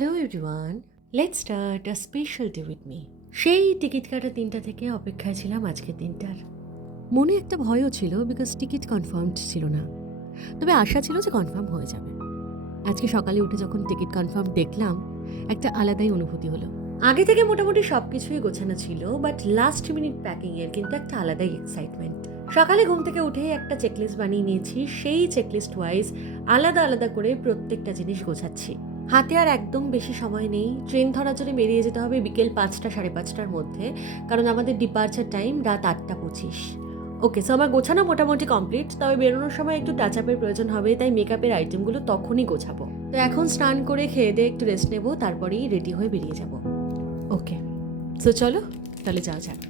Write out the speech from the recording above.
Hello everyone, let's start a special day with me. সেই ticket কাটা 3টা থেকে অপেক্ষায় ছিলাম আজকের দিনটার। মনে একটা ভয়ও ছিল বিকজ টিকিট কনফার্মড ছিল না, তবে আশা ছিল যে কনফার্ম হয়ে যাবে। আজকে সকালে উঠে যখন টিকিট কনফার্ম দেখলাম, একটা আলাদাই অনুভূতি হলো। আগে থেকে মোটামুটি সব কিছুই গোছানো ছিল, বাট লাস্ট মিনিট প্যাকিংয়ের কিন্তু একটা আলাদাই এক্সাইটমেন্ট। সকালে ঘুম থেকে উঠেই একটা চেকলিস্ট বানিয়ে নিয়েছি, সেই চেকলিস্ট ওয়াইজ আলাদা আলাদা করে প্রত্যেকটা জিনিস গোছাচ্ছি। হাতে আর একদম বেশি সময় নেই, ট্রেন ধরার জন্য বেরিয়ে যেতে হবে বিকেল 5টা 5:30টার মধ্যে, কারণ আমাদের ডিপার্চার টাইম রাত 8:25। ওকে, সো আমার গোছানো মোটামুটি কমপ্লিট, তবে বেরোনোর সময় একটু টাচ আপের প্রয়োজন হবে, তাই মেকআপের আইটেমগুলো তখনই গোছাবো। তো এখন স্নান করে খেয়ে দিয়ে একটু রেস্ট নেবো, তারপরেই রেডি হয়ে বেরিয়ে যাব। ওকে, সো চলো তাহলে যাওয়া যাক।